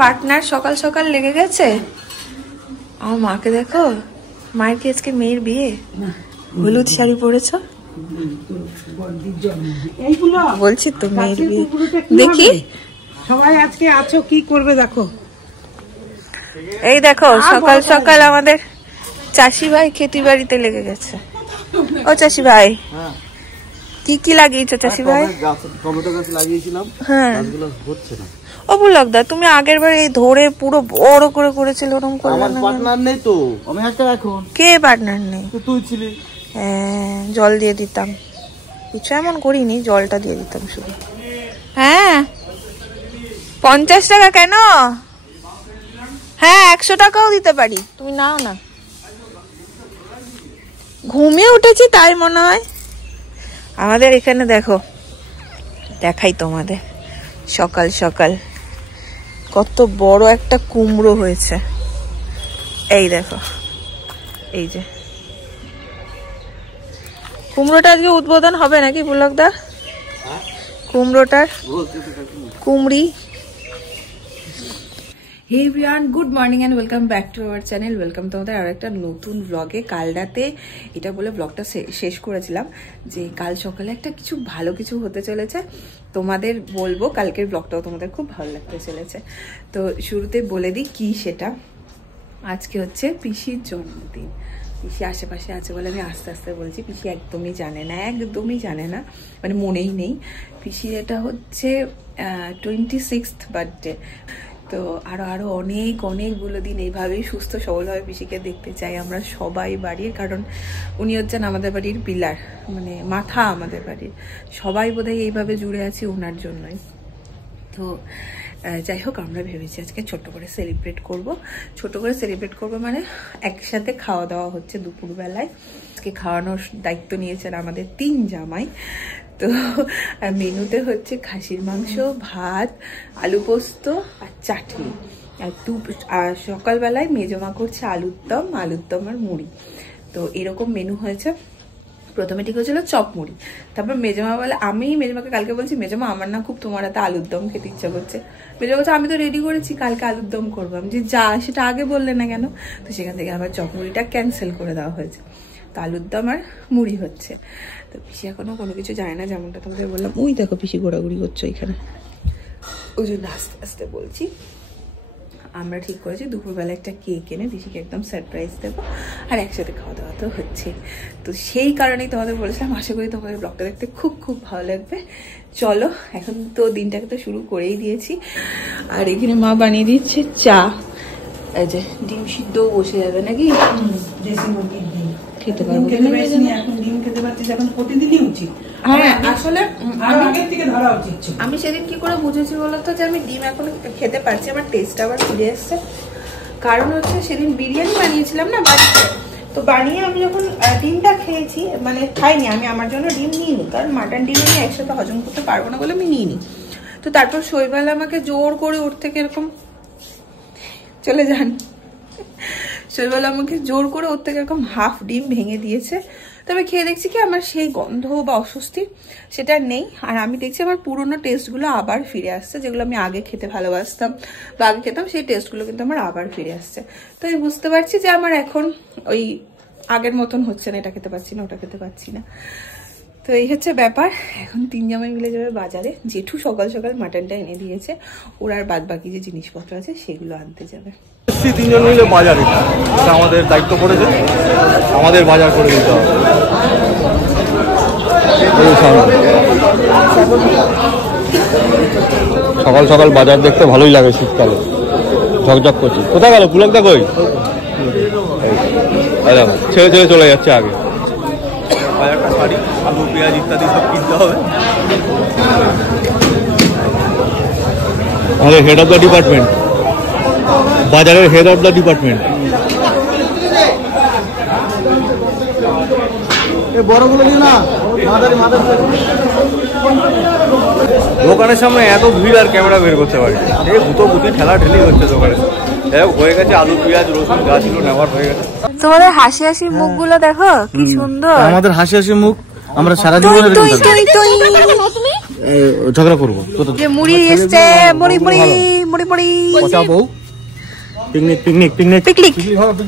Partner সকাল সকাল লেগে গেছে। আমার মাকে দেখো, মায়ের কি আজকে মেয়ের বিয়ে? হলুদ শাড়ি পরেছ, বলছি তো মেয়ের বিয়ে। দেখি সবাই আজকে আছো, কি করবে দেখো। এই দেখো সকাল সকাল আমাদের চাষি ভাই খেতি বাড়িতে লেগে গেছে। ও চাষি ভাই, কি কি লাগিয়েছো চাষি ভাই? টমেটো গাছ লাগিয়েছিলাম, হ্যাঁ গাছগুলো হচ্ছে না। ও বুলকদা, তুমি আগের বার এই ধরে পুরো বড় করে করেছিল, ওরকম করে। আমার পার্টনার নেই তো, আমি একটা এখন। কে পার্টনার নেই? তুই ছিলি। হ্যাঁ, জল দিয়ে দিতাম, কিছু এমন করিনি, জলটা দিয়ে দিতাম শুধু। হ্যাঁ 50 টাকা কেন? হ্যাঁ 100 টাকাও দিতে পারি, তুমি নাও না। ঘুমিয়ে উঠেছি তাই মনে হয়। আমাদের এখানে দেখো, দেখাই তোমাদের, সকাল সকাল কত বড় একটা কুমড়ো হয়েছে। এই দেখো, এই যে কুমড়োটা আজকে উদ্বোধন হবে নাকি পুলকদা? কুমড়োটার কুমড়ি। Hey everyone, good morning and welcome back to our channel. Welcome তোমাদের আরো একটা নতুন ব্লগে। কাল রাতে এটা বলে ব্লগটা শেষ করেছিলাম যে কাল সকালে একটা কিছু ভালো কিছু হতে চলেছে, তোমাদের বলবো। কালকের ব্লগটাও তোমাদের খুব ভালো লাগতে চলেছে। তো শুরুতে বলে দিই কি সেটা। আজকে হচ্ছে পিসির জন্মদিন। পিসি আশেপাশে আছে বলে আমি আস্তে আস্তে বলছি, পিসি একদমই জানে না, একদমই জানে না, মানে মনেই নেই। পিসির এটা হচ্ছে 26th বার্থডে। তো আরো অনেকগুলো দিন এইভাবেই সুস্থ সবলভাবে পিসিকে দেখতে চাই আমরা সবাই বাড়ির, কারণ উনি হচ্ছেন আমাদের বাড়ির পিলার, মানে মাথা আমাদের বাড়ির। সবাই বোধহয় এইভাবে জুড়ে আছি ওনার জন্যই। তো যাই হোক, আমরা ভেবেছি আজকে ছোট্ট করে সেলিব্রেট করব। ছোট করে সেলিব্রেট করব মানে একসাথে খাওয়া দাওয়া হচ্ছে দুপুরবেলায়। আজকে খাওয়ানোর দায়িত্ব নিয়েছেন আমাদের 3 জামাই। তো মেনুতে হচ্ছে খাসির মাংস, ভাত, আলু পোস্ত আর চাটনি। আর সকালবেলায় মেজমা করছে আলুর দম আর মুড়ি। তো এরকম মেনু হয়েছে। প্রথমে ঠিক হয়েছিল চপ মুড়ি, তারপর মেজমা বলে, আমি মেজমাকে কালকে বলছি, মেজমা আমার না খুব তোমার হাতে আলুর দম খেতে ইচ্ছা করছে। মেজমা বলছে আমি তো রেডি করেছি, কালকে আলুর দম করবো। আমি যে যা, সেটা আগে বললে না কেন? তো সেখান থেকে আবার চপ মুড়িটা ক্যান্সেল করে দেওয়া হয়েছে। তো আলুর দম আর মুড়ি হচ্ছে। তো পিসি এখনো কোনো কিছু জানে না, যেমনটা তোমাদের বললাম। ওই দেখো পিসি ঘোরাঘুরি করছো এখানে, ওই জন্য আস্তে আস্তে বলছি। আমরা ঠিক করেছি দুপুরবেলা একটা কেক এনে পিসিকে একদম সারপ্রাইজ দেবো, আর একসাথে খাওয়া দাওয়া তো হচ্ছে। তো সেই কারণেই তোমাদের বলেছিলাম, আশা করি তোমাদের ব্লগটা দেখতে খুব খুব ভালো লাগবে। চলো, এখন তো দিনটাকে তো শুরু করেই দিয়েছি। আর এখানে মা বানিয়ে দিচ্ছে চা। এই যে ডিম সিদ্ধ বসে যাবে নাকি? খেতে পারবো, এখন ডিম খেতে পারছি, এখন প্রতিদিনই উচিত। হ্যাঁ আসলে আমি সেদিন কি করে বুঝেছি বলতো যে আমি ডিম এখন খেতে পারছি, আমার টেস্ট আবার ফিরে এসছে। কারণ হচ্ছে সেদিন বিরিয়ানি বানিয়েছিলাম না বাড়িতে, তো বানিয়ে আমি যখন ডিমটা খেয়েছি, মানে খাইনি আমি, আমার জন্য ডিম নিইনি, কারণ মাটন ডিম আমি একসাথে হজম করতে পারবো না বলে আমি নিইনি। তো তারপর শৈবাল আমাকে জোর করে ওর থেকে এরকম চলে যান, শৈবাল আমাকে জোর করে ওর থেকে এরকম হাফ ডিম ভেঙে দিয়েছে। তবে খেয়ে দেখছি কি আমার সেই গন্ধ বা অস্বস্তি সেটা নেই। আর আমি দেখছি আমার পুরোনো টেস্টগুলো আবার ফিরে আসছে, যেগুলো আমি আগে খেতে ভালোবাসতাম বা আগে খেতাম, সেই টেস্টগুলো কিন্তু আমার আবার ফিরে আসছে। তো আমি বুঝতে পারছি যে আমার এখন ওই আগের মতন হচ্ছে না, এটা খেতে পারছি না, ওটা খেতে পারছি না। তো এই হচ্ছে ব্যাপার। এখন 3 জামাই মিলে যাবে বাজারে। জেঠু সকাল সকাল মাটনটা এনে দিয়েছে, ওর আর বাদ বাকি যে জিনিসপত্র আছে সেগুলো আনতে যাবে। 3 জন মিলে বাজারে, এটা আমাদের দায়িত্ব পড়েছে, আমাদের বাজার করে দিতে হবে। সকাল সকাল বাজার দেখতে ভালোই লাগে, শীতকালে ঝকঝক করছি। কোথায় গেল পুলকদা? কই ছেড়ে ছেড়ে চলে যাচ্ছে আগে। বাজারটা শাড়ি, আলু, পেঁয়াজ ইত্যাদি সব কিনতে হবে। আমাদের হেড অফ দ্য ডিপার্টমেন্ট, বাজারের হেড অফ দ্য ডিপার্টমেন্ট। বড়গুলো না, দোকানের সামনে এত ভিড় আর ক্যামেরা বের করতে পারি, এই ভূতি ঠেলা ঠেলি হচ্ছে দোকানে। হয়ে গেছে আলু, পেঁয়াজ, রসুন যা ছিল নেওয়ার হয়ে গেছে। তোমাদের হাসি হাসি মুখগুলো দেখো কি সুন্দর। আমাদের হাসি হাসি মুখ আমরা সারা জীবন ঝগড়া করবো। মুড়ি এসছে, মুড়ি মুড়ি মুড়ি মুড়ি। বউ picnic picnic picnic picnic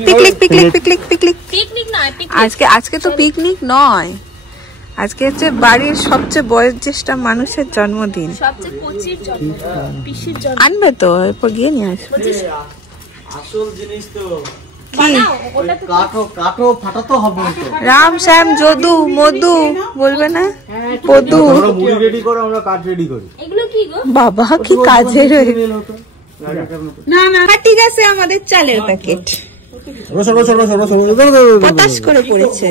picnic picnic picnic picnic picnic নয়, আজকে তো পিকনিক নয়, আজকে হচ্ছে বাড়ির সবচেয়ে বয়োজ্যেষ্ঠ মানুষের জন্মদিন। আনবে তো, এরপর গিয়ে নিয়ে আসবে। আসল জিনিস তো রাম শ্যাম যদু মধু বলবে না, পদু। মুড়ি রেডি করো, আমরা কাঠ রেডি করি। বাবা কি কাজের। না না ঠিক আছে, আমাদের চালের প্যাকেট পটাশ করে পড়েছে।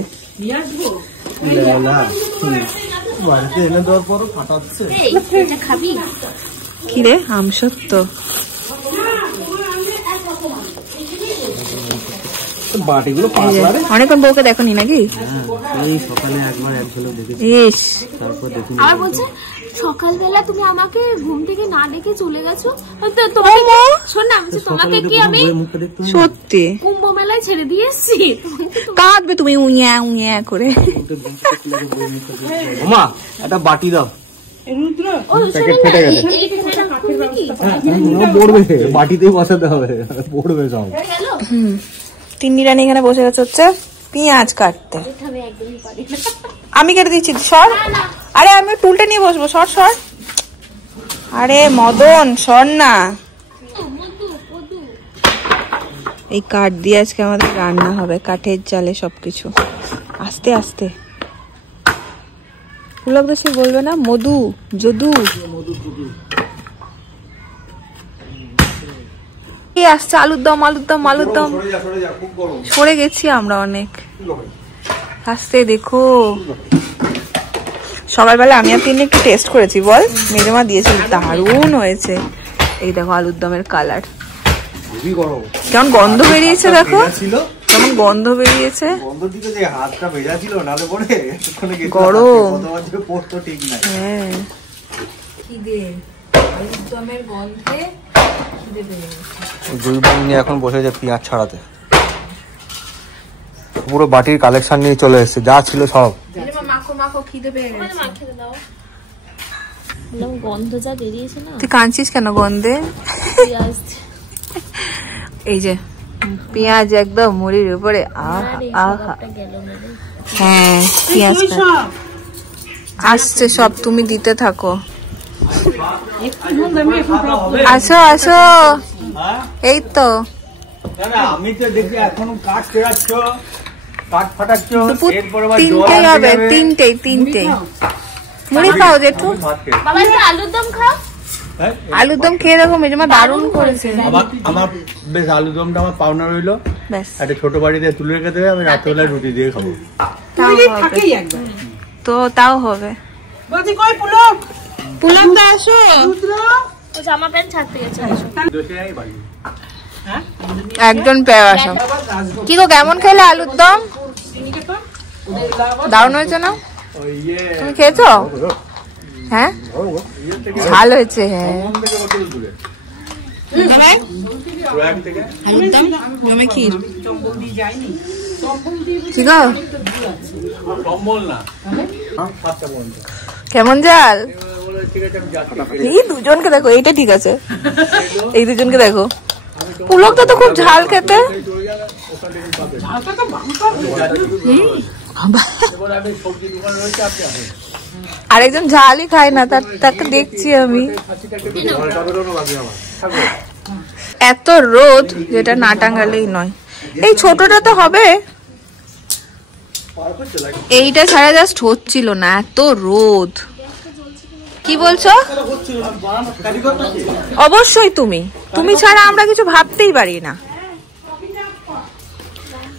কিরে আমসত্ব অনেকক্ষণ বউকে দেখনি নাকি? সকালবেলা তুমি আমাকে ঘুম থেকে না ডেকে চলে গেছো। শোন না, তোমাকে কি আমি সত্যি কুম্ভ মেলায় ছেড়ে দিয়ে এসছি? কাঁদবে তুমি উইয়া উইয়া করে। মা একটা বাটি দাও। বাটিতেই বসাতে হবে, পড়বে সব। তিন্নি রানী এখানে বসে গেছে হচ্ছে পেঁয়াজ কাটতে। আমি কেটে দিচ্ছি, সর। আরে আমি টুলটা নিয়ে বসবো, সর সর। আরে মদন সর না। এই কাঠ দিয়ে আজকে আমাদের রান্না হবে, কাঠের জালে সবকিছু। আস্তে আস্তে পুলক বেশি বলবে না, মধু যদু আসছে। আলুর দম আলুর দম আলুর দম। সরে গেছি আমরা অনেক। আস্তে দেখো। সকালবেলা আমি আর তিনি একটু টেস্ট করেছি, বল মেজমা দিয়েছিল, দারুণ হয়েছে। এই দেখো আলুর দমের কালার কেমন গন্ধ বেরিয়েছে, দেখো কেমন গন্ধ বেরিয়েছে। গরম। হ্যাঁ আলুর দমের গন্ধে দুই বোন নিয়ে এখন বসে যে পেঁয়াজ ছাড়াতে। পুরো বাটির কালেকশন নিয়ে চলে এসেছে, যা ছিল সব। গন্ধ যা বেরিয়েছে না। তুই কাঁদছিস কেন গন্ধে? এই যে পেঁয়াজ একদম মুড়ির উপরে। হ্যাঁ পেঁয়াজ আসছে সব, তুমি দিতে থাকো। আসো আসো, এই তো আমি তো দেখি এখন কাঠ ফেরাচ্ছ, কাঠ ফাটাচ্ছ, তিনটেই হবে, তিনটেই তিনটেই। মুড়ি খাও জেঠু, আলুর দম খাও। আলুর দম খেয়ে দেখো মেজমা দারুণ করেছে। আমার বেশ আলুর দমটা আমার পাওনা রইলো, একটা ছোট বাড়িতে তুলে রেখে দেবে, আমি রাত্রেবেলায় রুটি দিয়ে খাবো। তো তাও হবে। পুলকদা আসো, জামা প্যান্ট ছাড়তে গেছে। একজন পেয়ে আসো। কি গো কেমন খেলে আলুর দম? দারুণ হয়েছে না? তুমি খেয়েছো? হ্যাঁ ঝাল হয়েছে। হ্যাঁ কেমন ঝাল? এই দুজনকে দেখো, এইটা ঠিক আছে, এই দুজনকে দেখো। পুলকটা তো খুব ঝাল খেতে। আরেকজন ঝালই খায় না, তাকে দেখছি আমি। এত রোদ যেটা না টাঙালেই নয়। এই ছোটটা তো হবে, এইটা ছাড়া জাস্ট হচ্ছিল না, এত রোদ। কি বলছো? অবশ্যই তুমি ছাড়া আমরা কিছু ভাবতেই পারি না।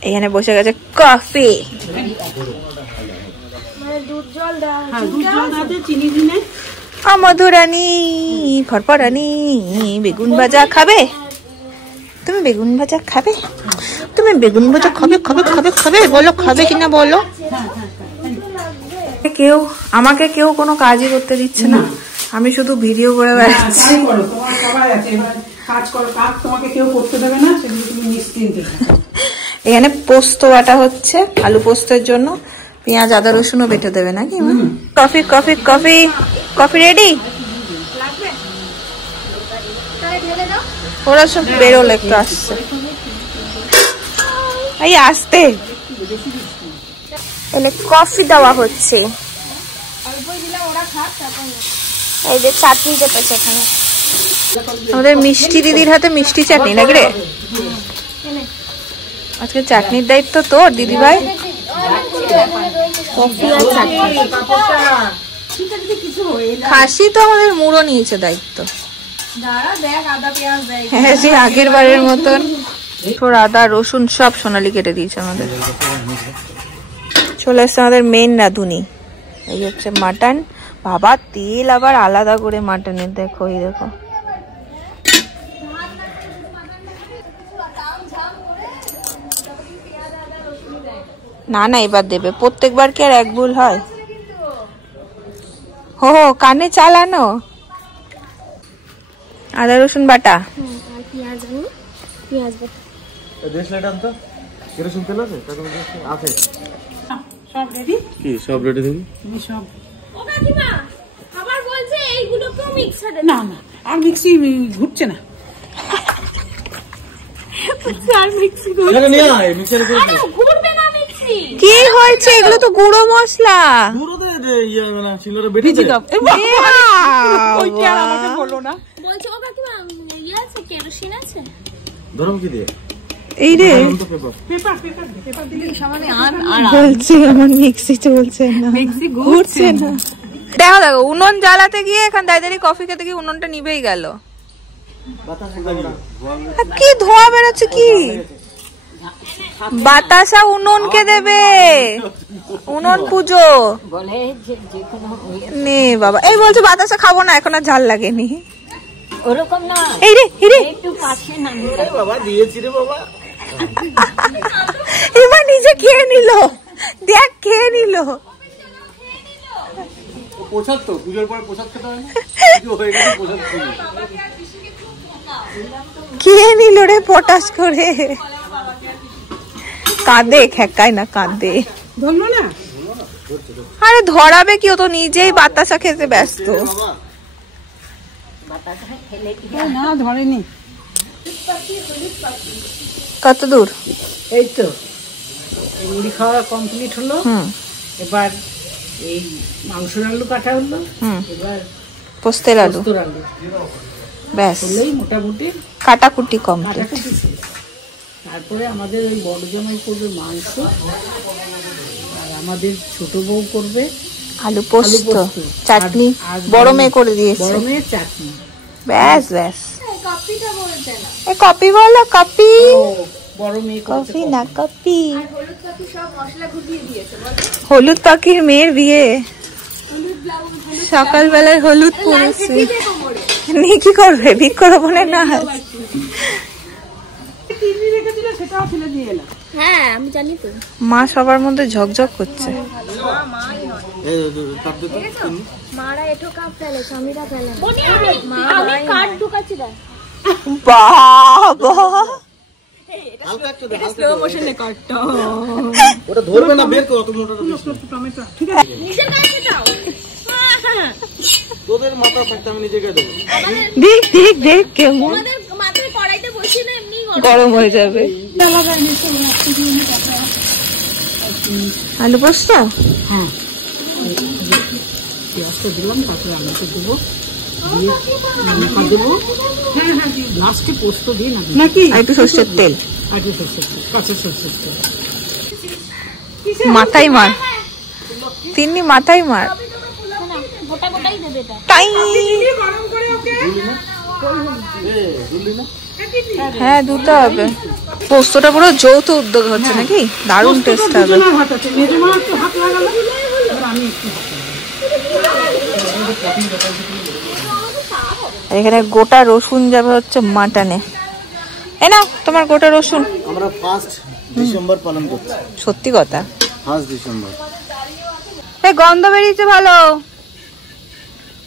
এখানে বসে গেছে কফি। মধুরানী ফরফরানি বেগুন ভাজা খাবে? তুমি বেগুন ভাজা খাবে? তুমি বেগুন ভাজা খাবে খাবে খাবে খাবে বলো, খাবে কিনা বলো। আমাকে কেউ কোনো কাজই করতে দিচ্ছে না, আমি শুধু ভিডিও করে বেড়াচ্ছি। এখানে পোস্ত বাটা হচ্ছে আলু পোস্তের জন্য, পেঁয়াজ আদা রসুনও বেটে দেবে নাকি? Coffee coffee coffee coffee ready. ওরা সব বেরোলো, একটু আসছে, এই আসতে এলে কফি দেওয়া হচ্ছে। এই যে চাটনি চেপেছে এখানে। আমাদের মিষ্টি দিদির হাতে মিষ্টি চাটনি নাকি রে? আজকে চাটনির দায়িত্ব তোর দিদি ভাই। কফি আর চাটনি। খাসি তো আমাদের মুড়ো নিয়েছে দায়িত্ব। হ্যাঁ, সে আগের বারের মতন আদা রসুন সব সোনালি কেটে দিয়েছে আমাদের। চলে এসছে আমাদের মেন রাঁধুনি। এই হচ্ছে মাটন। বাবা তেল আবার আলাদা করে মাটনের, দেখো এই দেখো। না না, এবার দেবে, প্রত্যেকবার কি আর এক ভুল হয়? হো কানে চালানো। আদা রসুন বাটা, সব রেডি। কি সব রেডি দেখি? তুমি সব ও কাকিমা আবার বলছে এইগুলো কেউ মিক্সারে না না, আর মিক্সি ঘুরছে না। আর মিক্সি ঘুরবে না, মিক্সি কি হয়েছে? এগুলো তো গুঁড়ো মশলা। ভিজি দাও। ওইটা আর আমাকে বলো না। বলছে ও কাকিমা ইয়ে আছে, কেরোসিন আছে? ধরম কি দিয়ে? এই রে পেপার পেপার পেপার দিলে সামনে বলছে আমার মিক্সি চলছে না, মিক্সি ঘুরছে না। দেখো দেখো, উনুন জ্বালাতে গিয়ে এখান দাঁড়িয়ে কফি খেতে গিয়ে উনুনটা নিভেই গেল। কি ধোঁয়া বেরোচ্ছে? কি বাতাসা উনুনকে দেবে? উনুন পুজো নে বাবা। এই বলছে বাতাসা খাবো না, এখন আর ঝাল লাগেনি। ওরকম না, এই রে এই রে, একটু পাশে নামি। বাবা দিয়েছি রে বাবা। এবার নিজে খেয়ে নিল, দেখ খেয়ে নিল। প্রসাদ তো পুজোর পরে প্রসাদ খেতে হয় না? পুজো হয়ে গেছে, প্রসাদ খেয়ে খেয়ে নিল রে পটাশ করে। কাঁদে, খেকায় না কাঁদে। ধরলো না। আরে ধরাবে কি, ও তো নিজেই বাতাসা খেতে ব্যস্ত। না ধরেনি। কত দূর? এই তো মুড়ি খাওয়া কমপ্লিট হলো। এবার এই মাংসের আলু কাটা হলো। এবার পোস্তের আলু, পোস্তর আলু ব্যাস হলেই মোটামুটি কাটাকুটি কমপ্লিট। কাটাকুটি শেষ। তারপরে আমাদের ওই বড় জামাই করবে মাংস, আর আমাদের ছোট বউ করবে আলু পোস্ত, চাটনি বড় মেয়ে করে দিয়েছে, বড় মেয়ের চাটনি। ব্যাস ব্যাস। কফিটা বলছে না, এই কপি বলো, কপি বড় মেয়ে কপি না কপি। হলুদ কফি সব মশলা ঘুরিয়ে দিয়েছে। হলুদ পাখির মেয়ের বিয়ে, সকালবেলায় হলুদ পড়েছে। নিয়ে কি করবে? বৃক্ষরোপণে না সেটাও ফেলে দিয়ে এলাম। হ্যাঁ আমি জানি তো। মা সবার মধ্যে ঝকঝক করছে। মারা এটো কাপ ফেলে, স্বামীরা ফেলে। আমি কাট ঢুকাচ্ছি দেখ। বাবা ওটা ধরবে না, বের করো। টমেটো ঠিক আছে, নিজে কাটতে দাও। তোদের মাথা থাকতে আমি নিজেকে দেবো। দেখ দেখ দেখ কেমন আমাদের মাথায় কড়াইতে বসিয়ে না এমনি গরম হয়ে যাবে। আলু পোস্ত, হ্যাঁ পেঁয়াজটা দিলাম, তারপরে আলুটা দেবো, দিয়ে লঙ্কা দেবো। হ্যাঁ হ্যাঁ লাস্টে পোস্ত দিই না নাকি? আর একটু সর্ষের তেল, আগে সর্ষের তেল, কাঁচা সর্ষের তেল। মাথায় মার তিন্নি, মাথায় মার। গোটা গোটাই দেবে এটা। টাই। হ্যাঁ দুটো হবে। পোস্তটা পুরো যৌথ উদ্যোগ হচ্ছে নাকি? দারুণ টেস্ট হবে। হাত আছে, মেজে মা একটু হাত লাগালো, এবার আমি একটু আর এখানে গোটা রসুন যাবে হচ্ছে মাটনে। এ না তোমার গোটা রসুন। আমরা 1 ডিসেম্বর পালন করছি। সত্যি কথা, 1 ডিসেম্বর। এই গন্ধ বেরিয়েছে ভালো।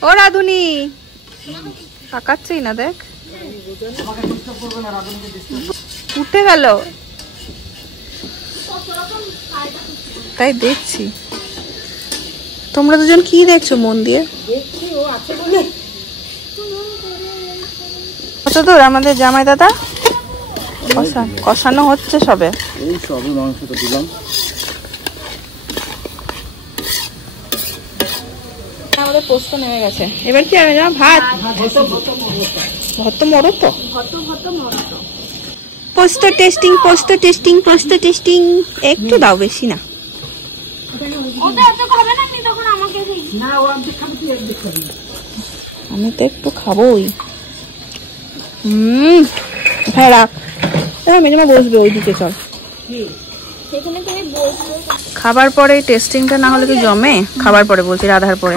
ও রাধুনি তাকাচ্ছেই না, দেখ উঠে গেল। তাই দেখছি। তোমরা দুজন কি দেখছো মন দিয়ে? কত দূর আমাদের জামাই দাদা? কষানো হচ্ছে সবে। এই সবই মাংসটা দিলাম। আমাদের পোস্ত নেমে গেছে। এবার কি হবে? ভাত ভর্ত মরো তো পোস্ত টেস্টিং, পোস্ত টেস্টিং, পোস্ত টেস্টিং। একটু দাও, বেশি না। আমি তো একটু খাবোই। হ্যাঁ রাখ, মেজমা বসবে ওইদিকে। চল, খাবার পরে টেস্টিংটা না হলে কি জমে? খাবার পরে বলছি, রাধার পরে।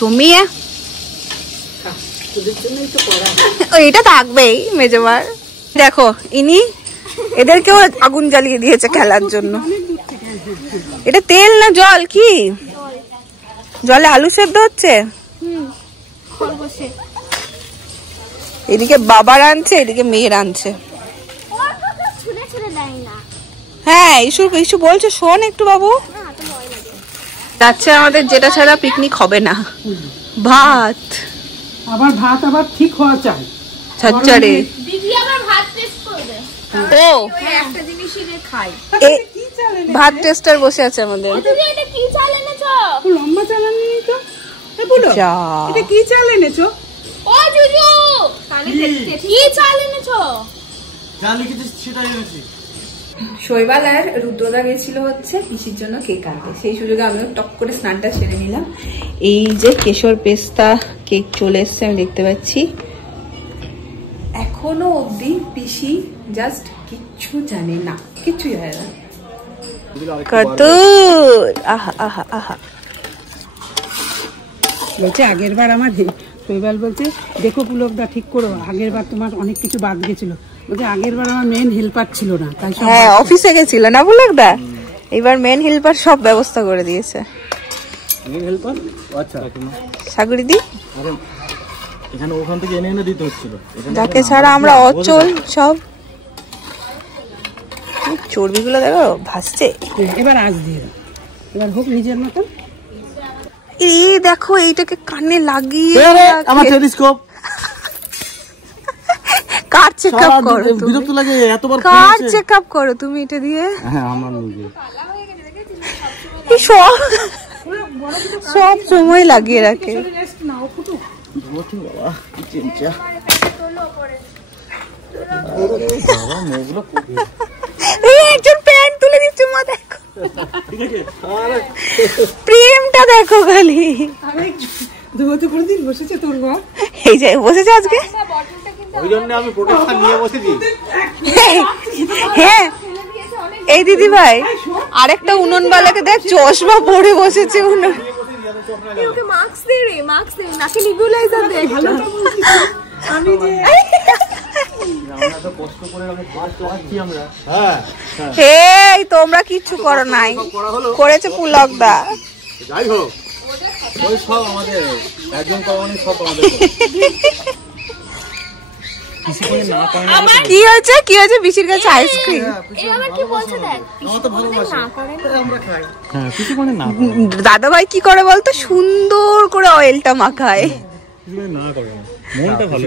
জমিয়ে এটা থাকবেই মেজমার। দেখো ইনি এদেরকেও আগুন জ্বালিয়ে দিয়েছে খেলার জন্য। এটা তেল না জল? কি জলে আলু সেদ্ধ হচ্ছে? এদিকে বাবা রাঁধছে, এদিকে মেয়ে রাঁধছে। হ্যাঁ ইস্যু ইস্যু বলছে, শোন একটু বাবু। যাচ্ছে আমাদের যেটা ছাড়া পিকনিক হবে না, ভাত। আবার ভাত আবার ঠিক হওয়া চাই। ঝরঝরে। ও একটা জিনিসই খাই। ভাত টেস্টার বসে আছে আমাদের। কি চাল এনেছো? লম্বা চাল আনিনি তো। এটা কি চাল এনেছো? ও জুজু, কি চাল এনেছো? জানি কি সেটা এনেছি। শৈবাল আর রুদ্রদা গেছিল হচ্ছে পিসির জন্য কেক আনতে। সেই সুযোগে আমিও টক করে স্নানটা সেরে নিলাম। এই যে কেশর পেস্তা কেক চলে এসছে, আমি দেখতে পাচ্ছি। এখনো অবধি পিসি জাস্ট কিচ্ছু জানে না, কিচ্ছু জানে না। কত আহা আহা আহা। বলছে আগের বার আমার শৈবাল বলছে, দেখো পুলকদা ঠিক করো, আগের বার তোমার অনেক কিছু বাদ গেছিল। বলছে আগের বার আমার মেন হেল্পার ছিল না, তাই সব। হ্যাঁ অফিসে গেছিল না পুলকদা, এবার মেন হেল্পার সব ব্যবস্থা করে দিয়েছে। Main helper? আচ্ছা সাগরিদি আরে এখানে ওখান থেকে এনে এনে দিতে হচ্ছিল, যাকে ছাড়া আমরা অচল সব। চর্বিগুলো দেখো ভাসছে। এবার আজ দিয়ে দাও, এবার হোক নিজের মতন। এই দেখো এইটাকে কানে লাগিয়ে আমার টেলিস্কোপ। কার চেকআপ করো তুমি? বিরক্ত লাগে এতবার। কার চেকআপ করো তুমি এটা দিয়ে? হ্যাঁ আমার নিজে। এই সব সময় লাগিয়ে রাখে। বাবা কি চিন্তা। একজন প্যান্ট তুলে দিচ্ছে, মা দেখো প্রেমটা দেখো খালি। বসেছে তোর ঘর, এই যে বসেছে আজকে। ওই জন্য আমি প্রোটেকশন নিয়ে বসেছি। হ্যাঁ এই দিদি ভাই আরেকটা উনুন বালাকে দেখ, চশমা পরে বসেছে। উনুন মাস্ক দে রে, মাস্ক দে, নাকি নিবুলাইজার দে। আমি যে আমরা তো কষ্ট করে আমি ফার্স্ট লাগাচ্ছি আমরা। হ্যাঁ এই তোমরা কিচ্ছু করো নাই, করেছে পুলকদা। যাই হোক ওই সব আমাদের একজন কমানি, সব আমাদের। কি হয়েছে কি হয়েছে? বিশির কাছে আইসক্রিম। কি বলছে দেখ, আমার তো ভালোবাসে, আমরা খাই। হ্যাঁ কিছু করে না। দাদা ভাই কি করে বলতো, সুন্দর করে অয়েলটা মাখায়। না করে মনটা ভালো,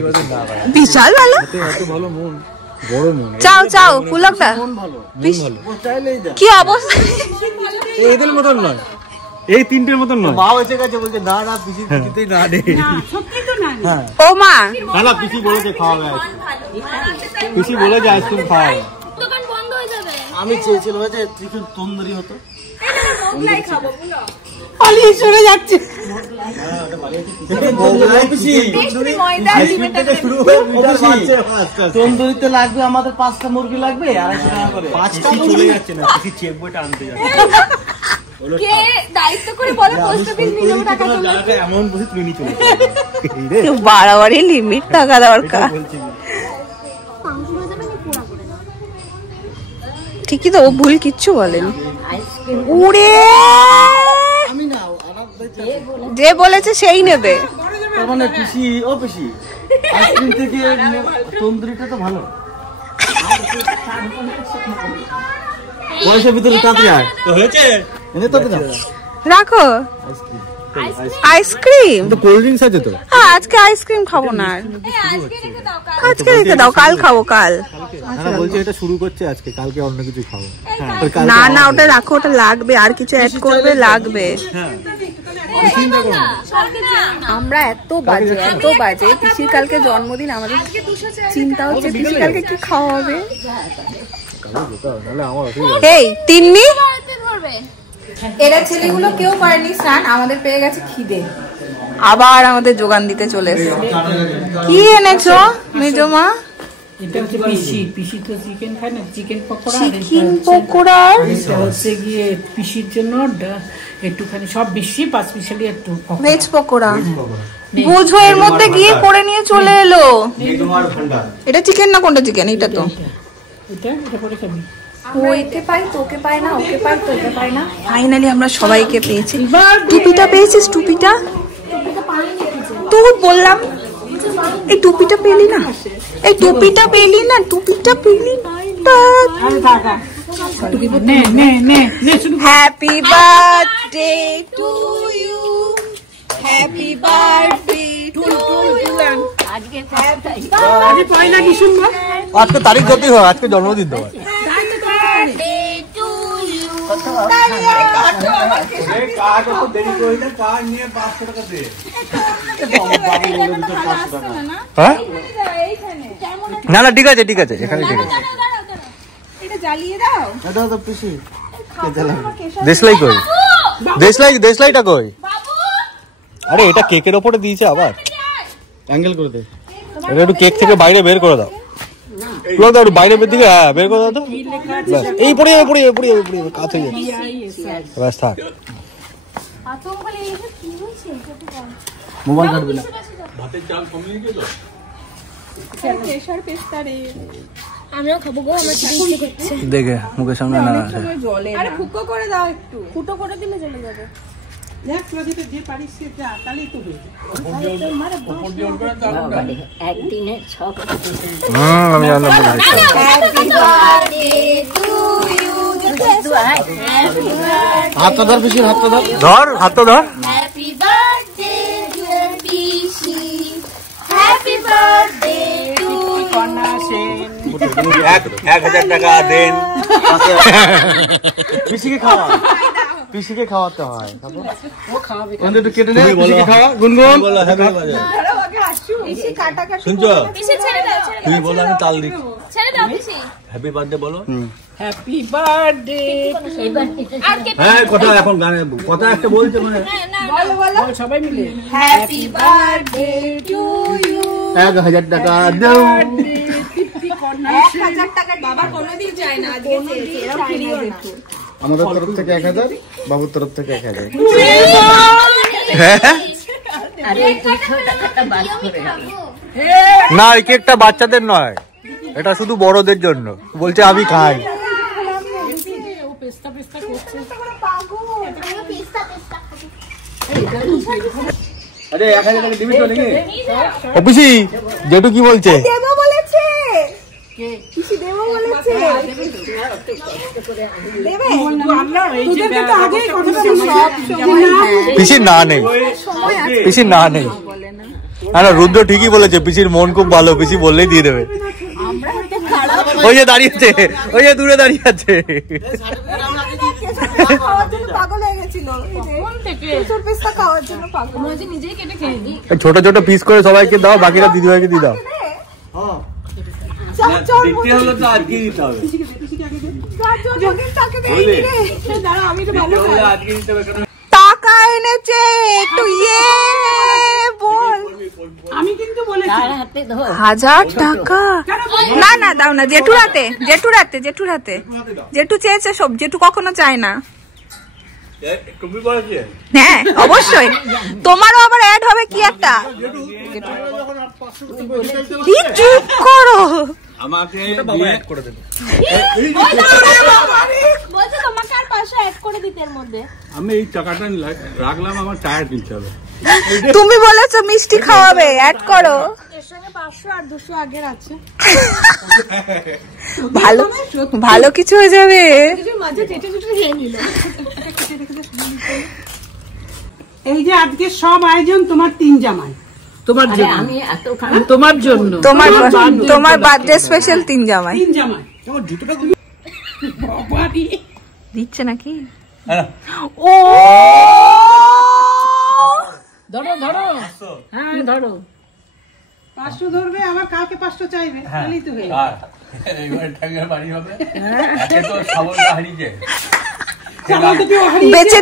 বিশাল ভালো, এত ভালো মন, বড় মন। চাও চাও পুলকদা, মন ভালো, কি অবস্থা। এদের মতন নয়, এই তিনটের মতন নয়। মা এসে গেছে বলছে না না পিসি পিসিতেই না দে। সত্যি তো না। হ্যাঁ ও মা না না পিসি বলেছে খাওয়াবে, পিসি বলেছে আইসক্রিম খাওয়াবে। দোকান বন্ধ হয়ে যাবে। আমি চেয়েছিলাম যে চিকেন তন্দুরি হতো। মোগলাই খাবো বলো। পালিয়ে চলে যাচ্ছে। তন্দুরিতে লাগবে আমাদের 5টা মুরগি লাগবে, 250 টাকা করে। 5টা চলে যাচ্ছে না, পিসি চেক বইটা আনতে যাচ্ছে। কে দায়িত্ব করে বলে পোস্ট অফিস নিয়ে যাবো টাকা জমা। এমন বসে তুমি নিয়ে চলে বাড়াবাড়ি লিমিট থাকা দরকার। ঠিকই তো, ও ভুল কিচ্ছু বলেনি। উড়ে যে বলেছে সেই নেবে। তার মানে পিসি ও পিসি আইসক্রিম থেকে তন্দুরিটা তো ভালো। পয়সার ভিতরে তাড়াতাড়ি আয় তো হয়েছে এনে তো দাও রাখো আইসক্রিম তো কোল্ড ড্রিঙ্কস আছে তো হ্যাঁ আজকে আইসক্রিম খাবো না আর আজকে রেখে দাও কাল খাবো কাল না বলছি এটা শুরু করছে আজকে কালকে অন্য কিছু খাবো না না ওটা রাখো ওটা লাগবে আর কিছু অ্যাড করবে লাগবে আমরা এত বাজে পিসির কালকে জন্মদিন আমাদের চিন্তা হচ্ছে পিসির কালকে কি খাওয়া হবে এই তিন্নি এরা ছেলেগুলো কেউ পারেনি স্নান আমাদের পেয়ে গেছে খিদে আবার আমাদের যোগান দিতে চলে এসেছে কি এনেছো মেজমা এটা হচ্ছে পিসি তো চিকেন খায় না চিকেন পকোড়া চিকেন পকোড়া এটা হচ্ছে গিয়ে পিসির জন্য একটুখানি সব বেশি 5 স্পেশালি একটু ভেজ পকোড়া বুঝো এর মধ্যে গিয়ে করে নিয়ে চলে এলো এটা চিকেন না কোনটা চিকেন এটা তো এটা করে খাবি ওইকে পাই তোকে পাই না ওকে পাই তোকে পাই না ফাইনালি আমরা সবাইকে পেয়েছি টুপিটা পেয়েছিস টুপিটা তো বললাম এই টুপিটা পেলি না happy birthday to you happy birthday to you আজকে পয়লা ডিসেম্বর আজকে তারিখ যতই হয় আজকে জন্মদিন তো না না ঠিক আছে এখানে ঠিক আছে দেশলাই কই দেশলাইটা কই আরে এটা কেকের ওপরে দিয়েছে আবার অ্যাঙ্গেল করে দে এটা একটু কেক থেকে বাইরে বের করে দাও দাও বাইরে বের দিকে হ্যাঁ বের করে দাও তো এই পড়ে কাছে ব্যাস থাক মোবাইল কাটবে না আমিও খাবো গো আমার দেখে মুখের সামনে না আসে আরে ফুটো করে দাও একটু ফুটো করে দিলে চলে যাবে যে পারিস যা তাহলেই তো একদিনে সব আমি জানলাম হাতটা ধর পিসি হাতটা ধর হ্যাপি বার্থডে ডিয়ার পিসি হ্যাপি বার্থডে টু 1000 টাকা দেন পিসিকে খাওয়াতে হয় একটু কেটে নে পিসিকে খাওয়া গুনগুন শুনছো তুমি বলো আমি তাল দিচ্ছি ছেড়ে দাও পিসি হ্যাপি বার্থডে বলো হ্যাপি বার্থডে হ্যাঁ কথা এখন গানে কথা একটা বলছে মানে বলো সবাই মিলে হ্যাপি বার্থডে টু ইউ 1000 টাকা দাও 1000 টাকা বাবা কোনোদিন চায় না আজকে চেয়েছে এরকম ফিরিয়ে দেখো আমাদের তরফ থেকে 1000 বাবুর তরফ থেকে 1000 আরে 200 টাকাটা বাদ করে না এই কেকটা বাচ্চাদের নয় এটা শুধু বড়দের জন্য বলছে আমি খাই আরে 1000 টাকা দিবি তো নাকি ও পিসি জেঠু কি বলছে দেবো বলেছে পিসি দেবো বলেছে দেবে তোদেরকে তো আগেই কথা পিসির না নেই না রুদ্র ঠিকই বলেছে পিসির মন খুব ভালো পিসি বললেই দিয়ে দেবে ওই যে দাঁড়িয়েছে ওই যে দূরে দাঁড়িয়ে আছে পাগল হয়ে গেছিল খাওয়ার জন্য পাগল নিজেই কেটে খেয়ে নি ছোট ছোট পিস করে সবাইকে দাও বাকিরা দিদিভাইকে দিয়ে দাও টাকা এনেছে একটু বল আমি কিন্তু বলেছি তার হাতে ধর 1000 টাকা না দাও না জেঠুর হাতে জেঠু চেয়েছে সব জেঠু কখনো চায় না হ্যাঁ অবশ্যই তোমারও আবার অ্যাড হবে কি একটা চুপ করো আমাকে বাবা অ্যাড করে দেবে বলছে তোমাকে আর 500 অ্যাড করে দিতে এর মধ্যে আমি এই টাকাটা রাখলাম আমার টায়ার কিনতে হবে তুমি বলেছো মিষ্টি খাওয়াবে, অ্যাড করো। এর সঙ্গে 500 আর 200 আগের আছে। ভালো ভালো কিছু হয়ে যাবে। মাঝে কেটে খেয়ে নিল। এই যে আজকে সব আয়োজন তোমার 3 জামাই, তোমার আরে জন্য, আমি এত তোমার জন্য, তোমার বার্থডে স্পেশাল 3 জামাই। 3 জামাই। বাবা রে, দিচ্ছে নাকি? ও ধরো ধরো, হ্যাঁ ধরো। 500 ধরবে, আবার কালকে 500 চাইবে, তাহলেই তো হয়ে যাবে। এইবার ঠাঙ্গা বাড়ি হবে। একে তো সাবলটা হারিয়ে বেচে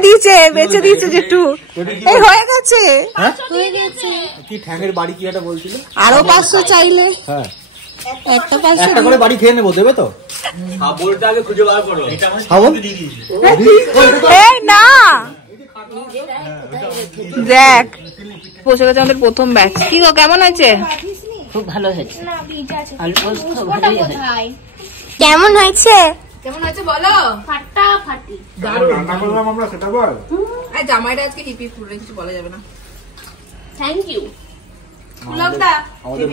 দিয়েছে জেঠু। এই হয়ে গেছে। কি ঠ্যাঙের বাড়ি কি একটা বলছিল? আরো 500 চাইলে হ্যাঁ একটা 500 একটা করে বাড়ি খেয়ে নেবো, দেবে তো? সাবলটা আগে খুঁজে বার করো। সাবল এই না, দেখ বসে গেছে আমাদের প্রথম ব্যাচ। কি গো কেমন আছে? খুব ভালো হয়েছে, অল্প ভালোই হয়েছে। কেমন হয়েছে? কেমন আছে বলো? ফাটাফাটি। রান্না করলাম আমরা, সেটা বল। এই জামাইটা আজকে হিপি পুরো কিছু বলা যাবে না। Thank you. পুলকদা আমাদের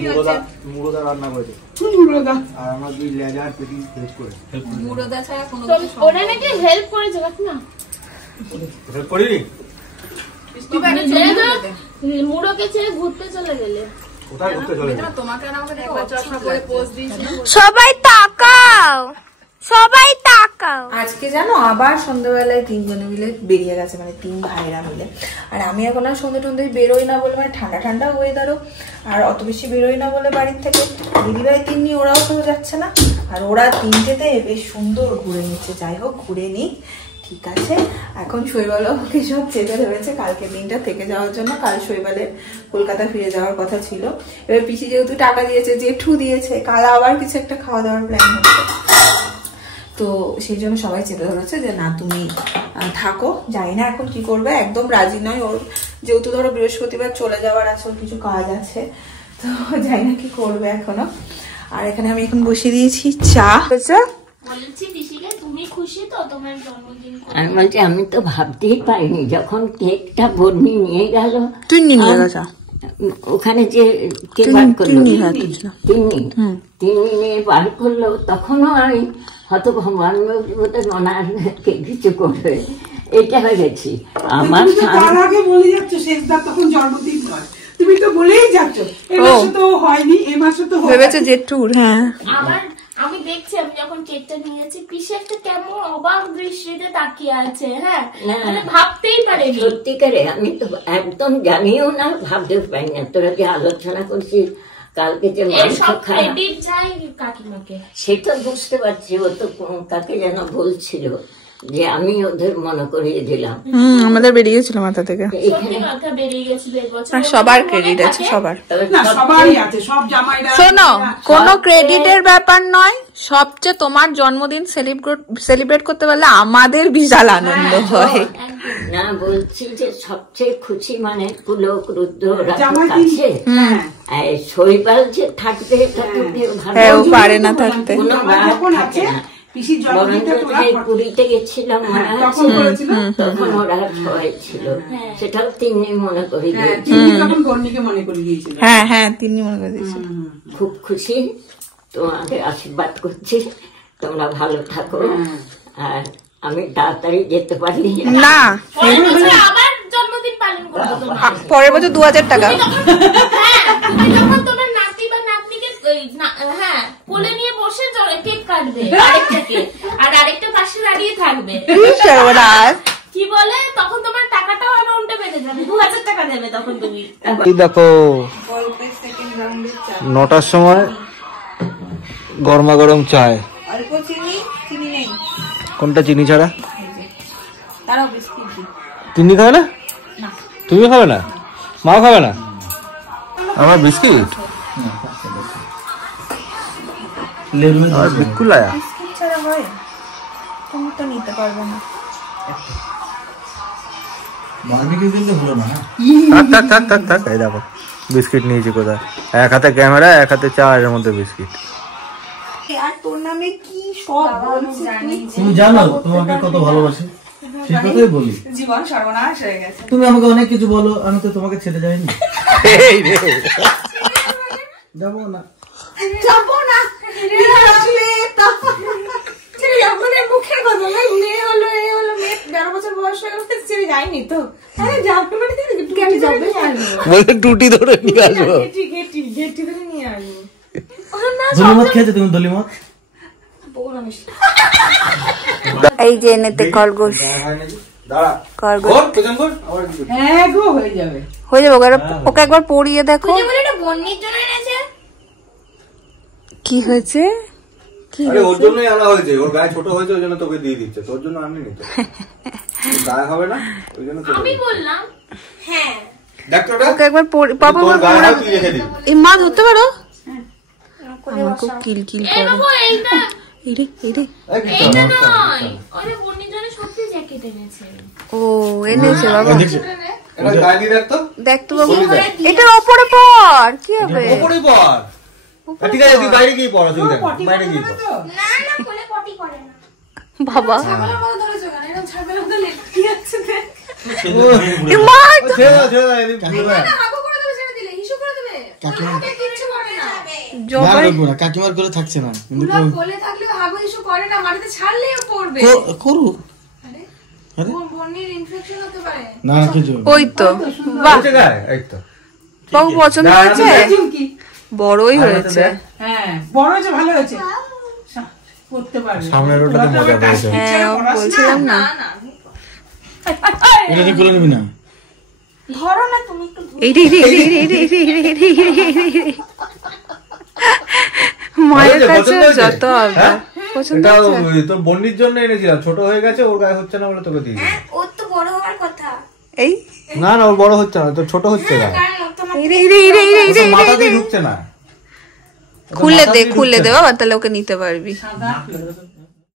মুড়োদা রান্না করেছে, আর আমরা 2 লেজা আর পেটি ফ্রেশ করে মুড়োদা ছাড়া কোনো তো কিছু ওরা নাকি হেল্প করেছে না? হেল্প করিনি। মুড়োকে ছেড়ে ঘুরতে চলে গেলে। কোথায় ঘুরতে চলে গেলে? তোমাকে আর আমাকে দেখো চশমা পরে পোজ দিয়েছিল। সবাই তাকাও, সবাই তাকাও। আজকে জানো আবার সন্ধ্যাবেলায় 3 জনে মিলে বেরিয়ে গেছে, মানে 3 ভাইরা মিলে। আর আমি এখন আর সন্ধ্যে টন্ধে বেরোই না বলে, মানে ঠান্ডা ঠান্ডা ওয়েদারও, আর অত বেশি বেরোই না বলে বাড়ির থেকে। দিদিভাই 3 নিয়ে ওরাও তো যাচ্ছে না, আর ওরা 3টেতে বেশ সুন্দর ঘুরে নিচ্ছে। যাই হোক ঘুরে নিক, ঠিক আছে। এখন শৈবালও ওকে সব চেপে ধরেছে কালকে দিনটা থেকে যাওয়ার জন্য। কাল শৈবালে কলকাতা ফিরে যাওয়ার কথা ছিল। এবার পিসি যেহেতু টাকা দিয়েছে, জেঠু দিয়েছে, কাল আবার কিছু একটা খাওয়া দাওয়ার প্ল্যান হচ্ছে, তো সেই জন্য সবাই চেপে ধরেছে যে না তুমি থাকো। জানি না এখন কি করবে, একদম রাজি নয়। ওর যেহেতু ধরো বৃহস্পতিবার চলে যাওয়ার আছে, ওর কিছু কাজ আছে, তো জানি না কি করবে এখনো। আর এখানে আমি এখন বসিয়ে দিয়েছি চা। বলেছি পিসিকে তুমি খুশি তো তোমার জন্মদিন? আমি বলছি আমি তো ভাবতেই পারিনি যখন কেকটা বর্ণি নিয়ে গেল। তুই নিয়ে গেছো ওখানে যে কে বার করলো, তিনি নিয়ে বার করলো, তখনও আমি হতভম্ব, কে কিছু করবে, এটা হয়ে গেছি। আমার তার আগে বলে যাচ্ছ শেষবার তখন জন্মদিন হয়, তুমি তো বলেই যাচ্ছ এই মাসে তো হয়নি, এই মাসে তো ভেবেছে জেঠুর। হ্যাঁ আমি দেখছি, আমি যখন কেকটা নিয়ে যাচ্ছি পিসি একটা কেমন অবাক দৃষ্টিতে তাকিয়ে আছে। হ্যাঁ মানে ভাবতেই পারেনি। সত্যিকারে আমি তো একদম জানিও না, ভাবতেও পারি না। তোরা যে আলোচনা করছিস কালকে যে মাংস খাওয়া, কাকিমাকে সেটা বুঝতে পারছি। ও তো কাকে যেন বলছিল যে আমি ওদের মনে করিয়ে দিলাম। আমাদের বেরিয়েছিল মাথা থেকে, সবার ক্রেডিট আছে, সবার। সবারই আছে, সব জামাইরা। শোনো, কোনো ক্রেডিটের ব্যাপার নয়, সবচেয়ে তোমার জন্মদিন সেলিব্রেট করতে পারলে আমাদের বিশাল আনন্দ হয়। না বলছি যে সবচেয়ে খুশি মানে পুলক, রুদ্র, আছে শৈবাল যে থাকবে, হ্যাঁ ও পারে না থাকতে। পুরীতে গেছিলাম তখন ওরা হয়েছিল, সেটাও তিনি মনে করে দিয়েছিল। হ্যাঁ হ্যাঁ তিনি মনে করে দিয়েছিল। খুব খুশি, তোমাকে আশীর্বাদ করছি, তোমরা ভালো থাকো। আর আমি তাড়াতাড়ি যেতে পারি না, আবার জন্মদিন পালন করবো পরের বছর 2000 টাকা। তোমার নাতি বা নাতনিকে হ্যাঁ কোলে নিয়ে বসে কেক কাটবে আরেকটা কেক, আর আরেকটা পাশে দাঁড়িয়ে থাকবে। কি বলে তখন তোমার টাকাটাও অ্যামাউন্টে বেড়ে যাবে, 2000 টাকা দেবে তখন তুমি। দেখো 9টার সময় গরমা গরম চায়, অল্প চিনি, চিনি নেই। কোনটা চিনি ছাড়া? তারাও বিস্কিট। চিনি খাবে না? তুমি খাবে না? মাও খাবে না? আমার বিস্কিট বিস্কুট লায়া বিস্কিট ছাড়া হয়? তুমি তো নিতে পারবে না। থাক এই দেখো বিস্কিট নিয়েছি কোথায়, এক হাতে ক্যামেরা, এক হাতে চা, এর মধ্যে বিস্কিট। আর তোর নামে কি সব বলছিস? তুমি জানো তোমাকে কত ভালোবাসি। সেই কথাই বলি। জীবন সর্বনাশ হয়ে গেছে। তুমি আমাকে অনেক কিছু বলো, আমি তো তোমাকে ছেড়ে যাইনি। এই রে যাবো না যাবো না ছেড়ে যাবো না, মুখের কথা না। মেয়ে হলো এই হলো, মেয়ে 11 বছর বয়স হয়ে গেছে, ছেড়ে যায়নি তো। আরে যাবো মানে কেন যাবে? বলে টুটি ধরে নিয়ে আসবো। গেটি ধরে নিয়ে আসবো। দলিমত খেয়েছো তুমি? দলিমত এই যে এনেতে খরগোশ, হ্যাঁ গো হয়ে যাবে। হয়ে যাবে। ওকে একবার পরিয়ে দেখো কি হয়েছে। আরে ওর জন্যই আনা হয়েছে, ওর গায়ে ছোট হয়েছে ওই জন্য তোকে দিয়ে দিচ্ছে, তোর জন্য আমি নি তো। গায়ে হবে না ওই জন্য আমি বললাম হ্যাঁ ওকে একবার বাবা তোর গায়ে তুই রেখে দিবি। এই মা ধরতে পারো? আমার খুব কিলকিল করে। এইটা এইরে এইরে এইটা নয়, ওরে বন্নির জন্য সত্যি জ্যাকেট এনেছে। ও এনেছে বাবা। এটা গায়ে দিয়ে দেখ তো। দেখ তো বাবু, এটার ওপরে পর কি হবে? ওপরেই পর। ঠিক আছে তুই বাইরে গিয়ে পড়, অসুবিধা নেই, বাইরে গিয়ে পড়। না না কোলে পটি করে না বাবা ছাগলের মতো ধরেছো কেন? এরকম ছাগলের মতো লেটকে আছে দেখ। এ মা ছেড়ে দাও, ছেড়ে দাও, এদিকে ছেড়ে দাও। হাগু করে দেবে, ছেড়ে দিলে হিসু করে দেবে। ওকে কিচ্ছু করে না। জবাই কাকিমার কোলে থাকছে না কিন্তু কোলে থাকলেও হাগু হিসু করে না, মাটিতে ছাড়লেও পড়বে। করু বন্নির ইনফেকশন হতে পারে। না কিছু। ওই তো বাহ এই তো বাবু পছন্দ হয়েছে, বড়ই হয়েছে। হ্যাঁ বড় হয়েছে, ভালো হয়েছে, করতে পারবে। সামনের ওটাতে মজা পেয়েছে। হ্যাঁ বলছিলাম না এটা কোলে নিবি না। ধরো না তুমি একটু। এইরে মায়ের কাছে যত আবার পছন্দ এটা হচ্ছে। তোর বন্ডির জন্য এনেছিলাম, ছোট হয়ে গেছে, ওর গায়ে হচ্ছে না বলে তোকে দিয়ে দিলাম। ওর তো বড় হওয়ার কথা। এই না না ওর বড় হচ্ছে না, তোর ছোট হচ্ছে গায়ে, এইরে মাথাতেই ঢুকছে না। খুলে দে বাবা, তাহলে ওকে নিতে পারবি।